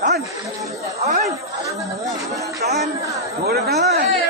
টান টান ভোর টান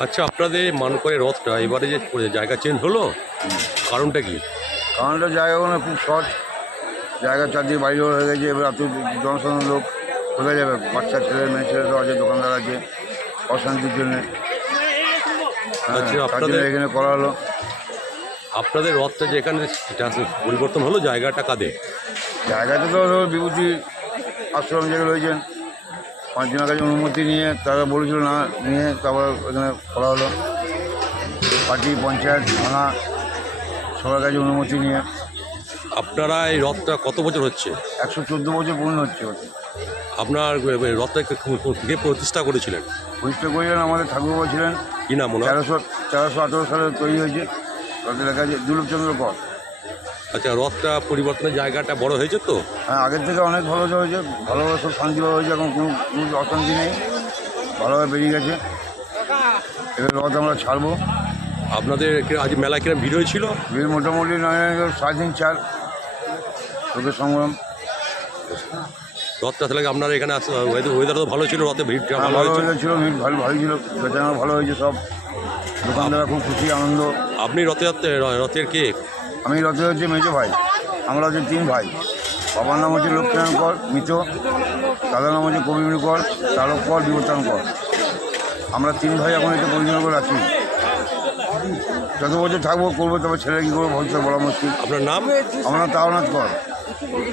আচ্ছা আপনাদের মানকরের রথটা এবারে যে জায়গা চেঞ্জ হলো? কারণটা কি? কারণটা জায়গাগুলো খুব শর্ট জায়গা চারদিকে বাড়ি হয়ে গেছে এবার এত জনসাধারণ লোক কোথায় যাবে। বাচ্চা ছেলে মেয়ে ছেলে সব আছে দোকানদার আছে অশান্তির জন্য। হ্যাঁ, আচ্ছা, আপনাদের- এখানে করা হলো। আপনাদের রথটা যে এখানে পরিবর্তন হলো জায়গাটা কাদের? জায়গাটা তো বিভূতি আশ্রম থেকে রয়েছেন। পাঁচজনের কাছে অনুমতি নিয়ে তারা বলেছিল না নিয়ে তারপর এখানে করা হলো। পার্টি পঞ্চায়েত থানা সবার কাছে অনুমতি নিয়ে। আপনারা এই রথটা কত বছর হচ্ছে? একশো চোদ্দ বছর পূর্ণ হচ্ছে আপনার রথটাকে কে- প্রতিষ্ঠা করেছিলেন? প্রতিষ্ঠা করেছিলেন আমাদের ঠাকুরবাবা ছিলেন। কি নাম তেরোশো তেরোশো আঠেরো সালে তৈরি হয়েছে। তাতে লেখা আছে দুর্লভচন্দ্র কর। আচ্ছা রথটা পরিবর্তনের জায়গাটা বড় হয়েছে তো? হ্যাঁ আগের থেকে অনেক ভালো হয়েছে ভালোভাবে সব শান্তিভাবে হয়েছে এখন কোনো কোনো অশান্তি নেই। ভালোভাবে বেরিয়ে গেছে। এবার রথ আমরা ছাড়বো। আপনাদের আজ মেলা কিরম ভিড় হয়েছিল? ভিড় মোটামুটি নয় সাড়ে তিন চার। লোকের সংগ্রাম রথটা তাহলে আপনারা এখানে ওয়েদার তো ভালো ছিল রথে ভিড়টা হ্যাঁ, ভালো হয়েছিল হয়েছিল ভিড় ভালো ভালো ছিল বেচারা ভালো হয়েছে সব। দোকানদাররা খুব খুশি আনন্দ। আপনি রথযাত্রা রথের কে? আমি রথে হচ্ছে মেজো ভাই। আমরা হচ্ছে তিন ভাই। বাবার নাম হচ্ছে লক্ষ্মীনারায়ণ কর মৃত দাদার নাম হচ্ছে কবির কর চালক কর বিবর্তন কর। আমরা তিন ভাই এখন এটা পরিচালনা করে আছি। যত বছর থাকব করব তবে ছেলে কী করব ভবিষ্যৎ বলা মুশকিল। আপনার নাম? আমরা তাওনাথ কর।